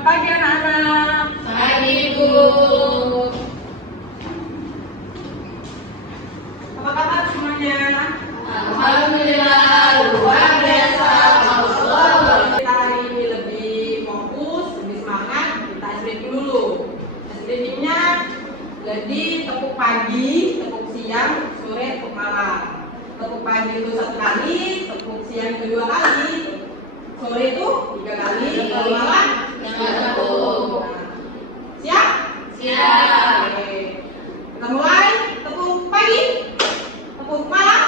Selamat pagi anak-anak. Pagi, Bu. Apa kabar semuanya? Alhamdulillah, luar biasa. Kita hari ini lebih fokus, lebih semangat. Kita SDP dulu. SDP-nya jadi tepuk pagi, tepuk siang, sore, tepuk malam. Tepuk pagi itu 1 kali, tepuk siang itu 2 kali, sore itu 3 kali, kalau malam yang 1. Siap? Siap. Oke. Kita mulai. Tepuk pagi, tepuk malam.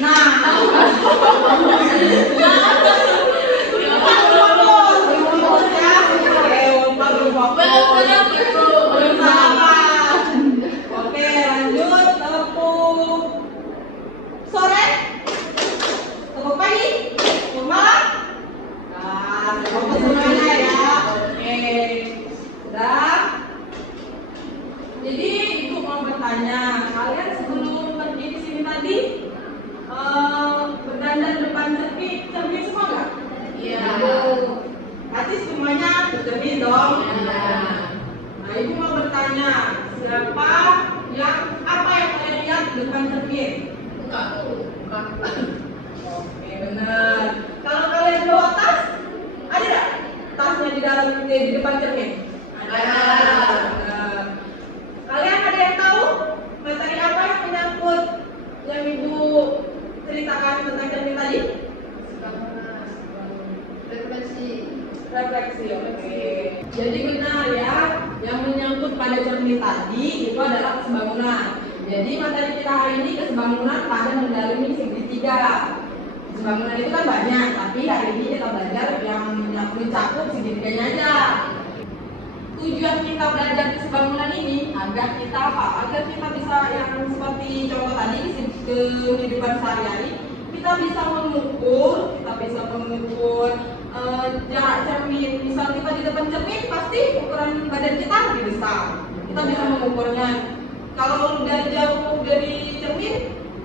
Nah, fokus ya. Oke, belum fokus. Belum sarapan. Oke, lanjut. Tepuk sore, tepuk pagi, tepuk malam. Nah, fokus semuanya ya. Oke, sudah. Jadi ibu mau bertanya, kalian sebelum pergi di sini tadi berdandan depan cermin semua nggak? Iya. Pasti semuanya bercermin dong. Iya. Nah, ibu mau bertanya, siapa apa yang kalian lihat di depan cermin? Buka. Oke, benar. Kalau kalian bawa tas, ada nggak tasnya di depan cermin? Ada. Benar. Kalian ada yang tahu materi apa yang menyangkut yang ibu ceritakan tentang cermin tadi? Refleksi, oke. Jadi benar ya, yang menyangkut pada cermin tadi itu adalah kesebangunan. Jadi materi kita hari ini kesebangunan pada mendalami segitiga. Kesebangunan itu kan banyak, tapi hari ini kita belajar yang mencakup segitiganya aja. Tujuan kita belajar kesebangunan ini agar kita apa? Agar kita bisa yang seperti contoh tadi kehidupan sehari-hari, kita bisa mengukur jarak cermin. Misal kita di depan cermin, pasti ukuran badan kita lebih besar. Kita bisa mengukurnya. Kalau dari jauh dari cermin,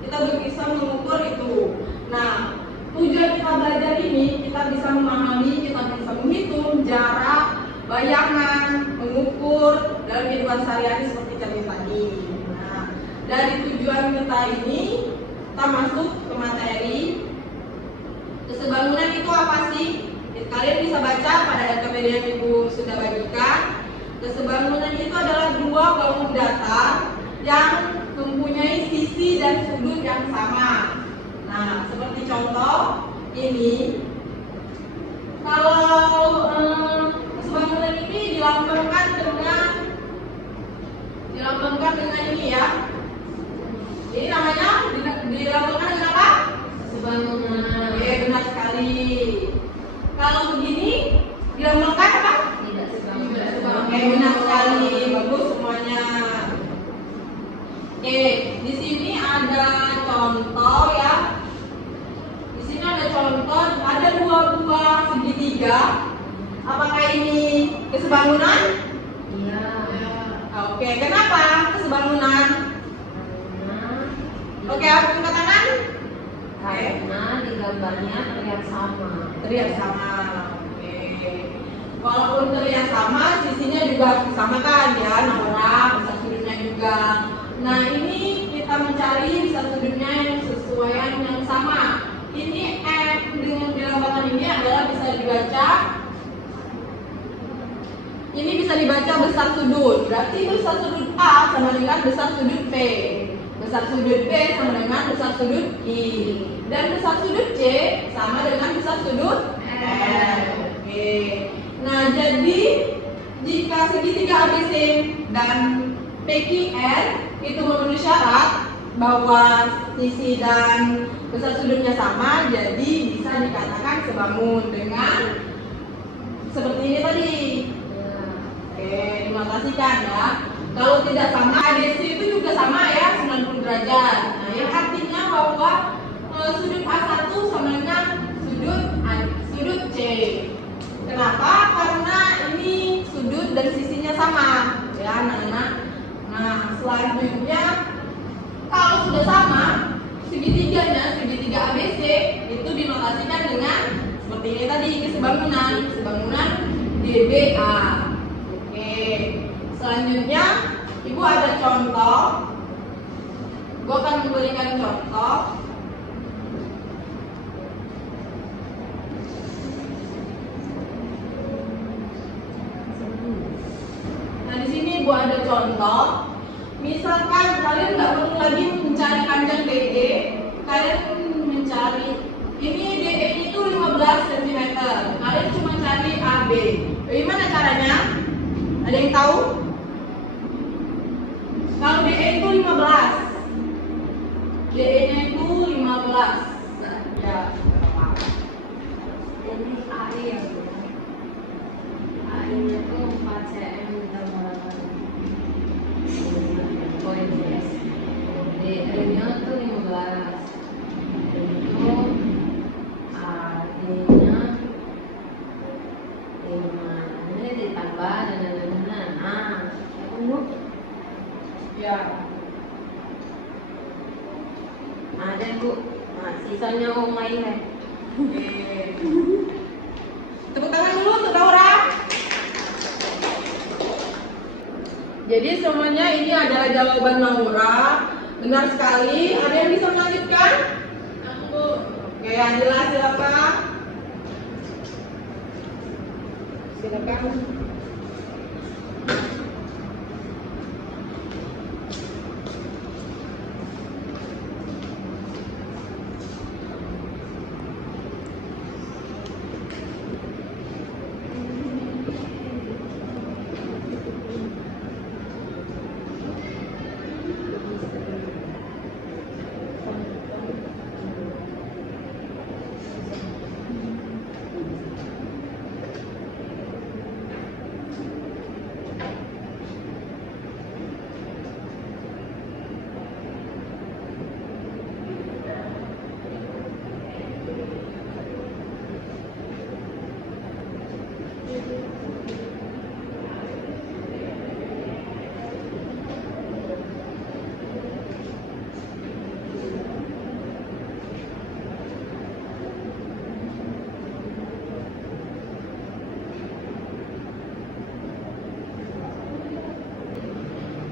kita bisa mengukur itu. Nah, tujuan kita belajar ini, kita bisa memahami, kita bisa menghitung jarak, bayangan, mengukur dalam kehidupan sehari-hari seperti cermin tadi. Nah, dari tujuan kita ini, kita masuk ke materi. Kesebangunan itu apa sih? Kalian bisa baca pada LKPD yang ibu sudah bagikan. Kesebangunan itu adalah dua bangun datar yang mempunyai sisi dan sudut yang sama. Nah, seperti contoh ini, kalau kesebangunan ini dilambangkan dengan ini ya. Ini namanya dilambangkan dengan apa? Kesebangunan. Oke, benar sekali. Kalau begini dilambangkan apa? Tidak sebangunan. Oke, benar sekali. Bagus semuanya. Oke, di sini ada contoh ya. Di sini ada contoh, ada dua buah segitiga. Apakah ini kesebangunan? Iya. Oke, kenapa kesebangunan? Oke, angkat tangan. Karena di gambarnya terlihat sama. Terlihat sama. Oke. Walaupun terlihat sama, sisinya juga sama kan ya, norak, besar sudutnya juga. Nah, ini kita mencari besar sudutnya yang sesuaian yang sama. Ini F dengan dilambangkan ini adalah bisa dibaca. Ini bisa dibaca besar sudut. Berarti besar sudut A sama dengan besar sudut P. Besar sudut B sama dengan besar sudut I. Dan besar sudut C sama dengan besar sudut F. Oke. Nah, jadi jika segitiga ABC dan PQR itu memenuhi syarat bahwa sisi dan besar sudutnya sama, jadi bisa dikatakan sebangun dengan seperti ini tadi. Oke, dinotasikan ya. Kalau tidak sama, ADC itu juga sama ya, 90 derajat. Nah, yang artinya bahwa sudut A1 sama dengan sudut C. Kenapa? Karena ini sudut dan sisinya sama, ya anak-anak. Nah, selanjutnya kalau sudah sama, segitiga ABC itu dinotasikan dengan seperti ini tadi, kesebangunan. Kesebangunan DBA. Oke. Selanjutnya, Ibu ada contoh. Gue akan memberikan contoh. Nah, di sini Ibu ada contoh. Misalkan kalian nggak perlu lagi mencari panjang DE, kalian mencari ini DE itu 15 cm. Kalian cuma cari AB. Bagaimana caranya? Ada yang tahu? Kalau DE itu 15. DE-nya itu 15. Ya. Ini AI ya, Bu. AI-nya tuh 4 cm ditambah 8 poin yes. DE-nya tuh 15. Itu AD-nya 5. Ini ditambah dan. Nah, Bu. Ya. Ada, Bu. Nah, sisanya mau main ya. Oke. Tepuk tangan dulu untuk Daura. Jadi semuanya ini adalah jawaban Naura. Benar sekali. Ada yang bisa melanjutkan? Aku. Oke, Adila silakan. Silakan.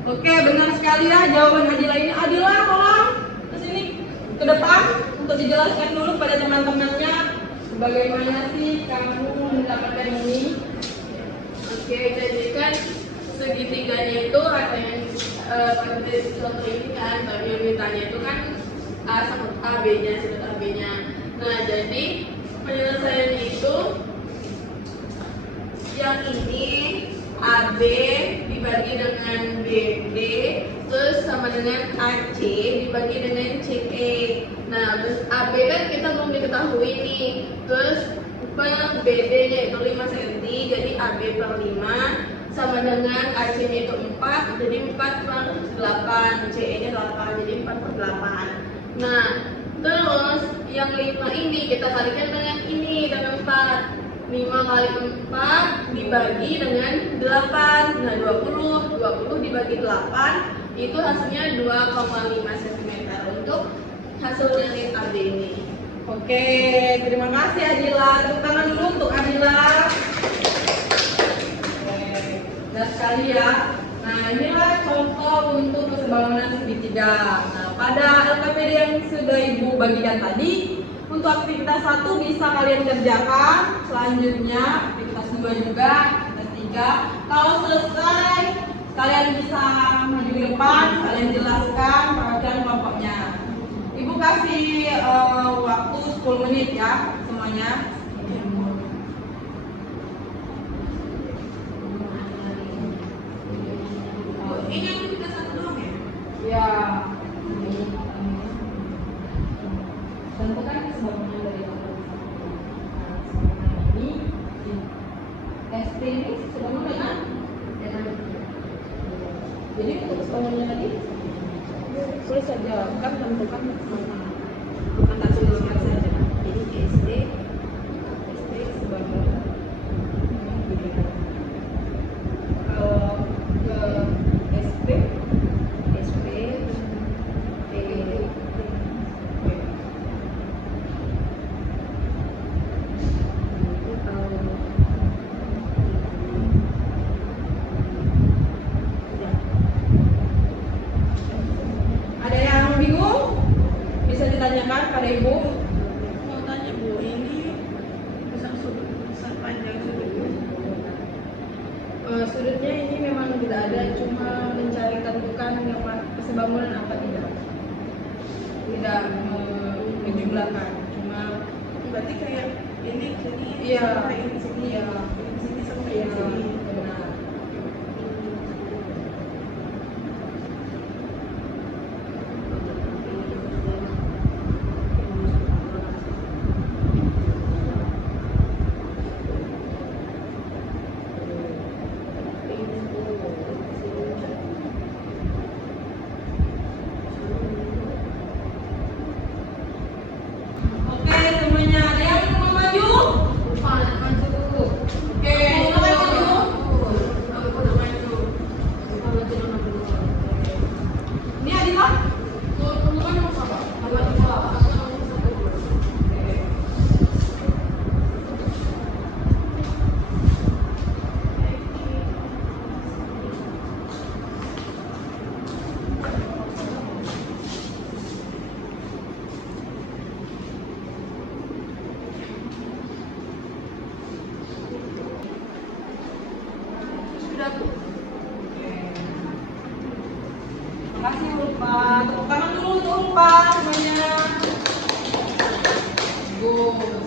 Oke, benar sekali ya jawaban Adila ini. Adila, tolong ke sini ke depan untuk dijelaskan dulu pada teman-temannya bagaimana sih kamu mendapatkan ini. Oke, jadi kan segitiganya itu ada yang pada contoh ini kan, tapi yang mintanya itu kan A sama A, B-nya, sudut AB-nya. Nah, jadi penyelesaiannya itu yang ini AB dibagi dengan BD terus sama dengan AC dibagi dengan CE. Nah, terus AB kan kita belum diketahui nih. Terus BD nya itu 5 cm, jadi AB per 5 sama dengan AC nya itu 4, jadi 4 per 8, CE nya 8, jadi 4 per 8. Nah, terus yang 5 ini kita kalikan dengan ini, dengan 4. 5 kali 4 dibagi dengan 8. Nah, 20 dibagi 8 itu hasilnya 2,5 cm untuk hasil dari AB ini. Oke, terima kasih Adila. Tepuk tangan dulu untuk Adila. Oke, benar sekali ya. Nah, inilah contoh untuk keseimbangan segitiga. Nah, pada LKPD yang sudah Ibu bagikan tadi, untuk aktivitas 1 bisa kalian kerjakan. Selanjutnya aktivitas 2 juga, aktivitas 3. Kalau selesai, kalian bisa maju ke depan, kalian jelaskan perhatian kelompoknya. Ibu kasih waktu 10 menit ya semuanya. Oh, ini yang kita satu doang ya? Ya. Tentukan keseimbangan dari ini. SP ini sebangun dengan jadi untuk keseimbangannya tadi boleh saja kan tentukan Mata tuliskan saja. Jadi SD sebagai kalau ke SP panjang sudut. Sudutnya ini memang tidak ada, cuma mencari tentukan yang kesebangunan apa tidak. Tidak menjumlahkan, cuma Berarti kayak ini sini, iya, sampai ini sini, iya, ini sini sampai iya, ini sini. benar. Oke, semuanya ada yang mau maju? Oke, silakan maju. Aku udah maju. Ini Adila? Sudah tuh. Makasih Ulfa. Tepuk tangan dulu untuk Ulfa semuanya. Bagus.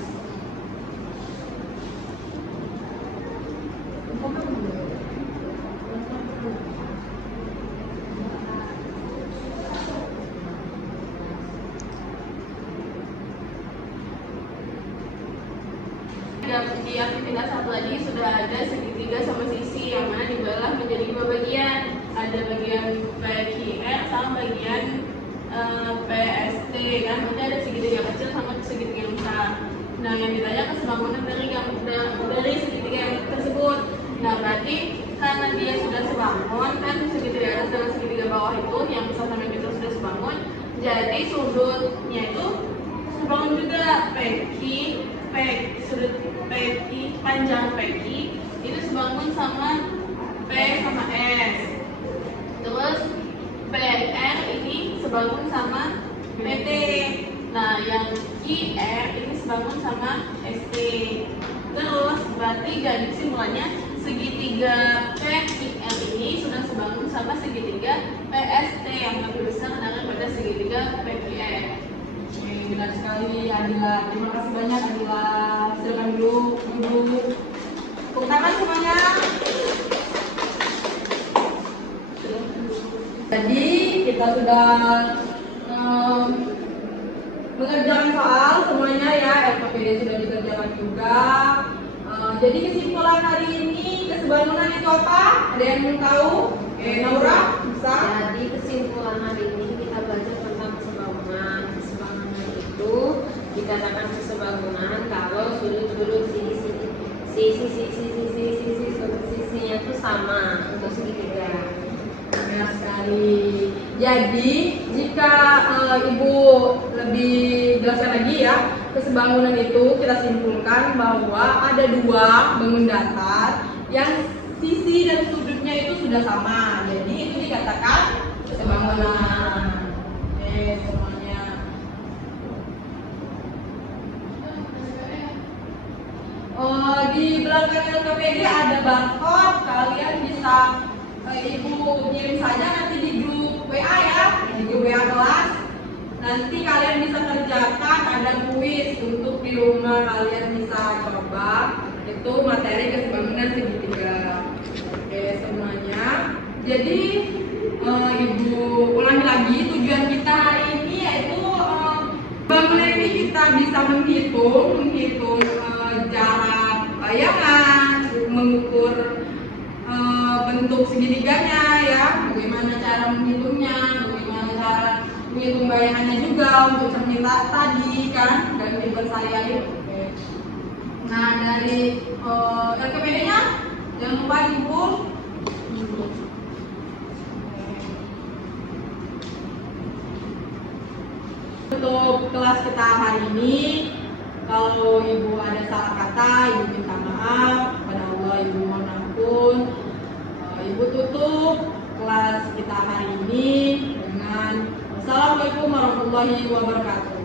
Di aktivitas satu lagi sudah ada segitiga sama sisi yang mana dibelah menjadi dua bagian. Ada bagian PQR sama bagian PST kan. Nanti ada segitiga kecil sama segitiga yang besar. Nah, yang ditanya kesebangunan dari segitiga yang tersebut. Nah, berarti karena dia sudah sebangun kan, segitiga atas dan segitiga bawah itu yang besar sama yang kecil sudah sebangun. Jadi sudutnya itu sebangun juga. Sudut PQ, panjang PQ itu sebangun sama P sama S. Terus PR ini sebangun sama PT. Nah, yang IR ini sebangun sama ST. Terus berarti garis kesimpulannya segitiga PIR ini sudah sebangun sama segitiga PST yang lebih besar daripada segitiga PQR. Benar sekali Adila. Terima kasih banyak Adila. Silakan duduk. Tepuk tangan semuanya. Jadi kita sudah mengerjakan soal semuanya ya. LKPD sudah dikerjakan juga. Jadi kesimpulan hari ini kesebangunan itu apa? Ada yang mau tahu? Naura bisa? Jadi kesimpulan hari ini kita belajar tentang kesebangunan. Kesebangunan itu dikatakan kesebangunan kalau sudut-sudut sisinya itu sama untuk segitiga. Benar sekali. Jadi jika Ibu lebih jelaskan lagi ya, kesebangunan itu kita simpulkan bahwa ada dua bangun datar yang sisi dan sudutnya itu sudah sama. Jadi itu dikatakan kesebangunan. Oke, semuanya. Di belakang LKPD ada barcode, kalian bisa Ibu kirim saja nanti di grup WA ya, di grup WA kelas. Nanti kalian bisa kerjakan, ada kuis untuk di rumah kalian bisa coba. Itu materi kesebangunan segitiga. Oke semuanya. Jadi Ibu ulangi lagi, tujuan kita hari ini yaitu bangunan ini kita bisa menghitung jarak bayangan, mengukur bentuk segitiganya ya, bagaimana cara menghitungnya, bagaimana cara menghitung bayangannya juga untuk cermin tadi kan, dan tipe saya itu. Nah dari LKPD-nya jangan lupa Ibu. Untuk kelas kita hari ini, kalau Ibu ada salah kata, Ibu minta maaf kepada Allah, Ibu mohon ampun. Ibu tutup kelas kita hari ini dengan Assalamualaikum warahmatullahi wabarakatuh.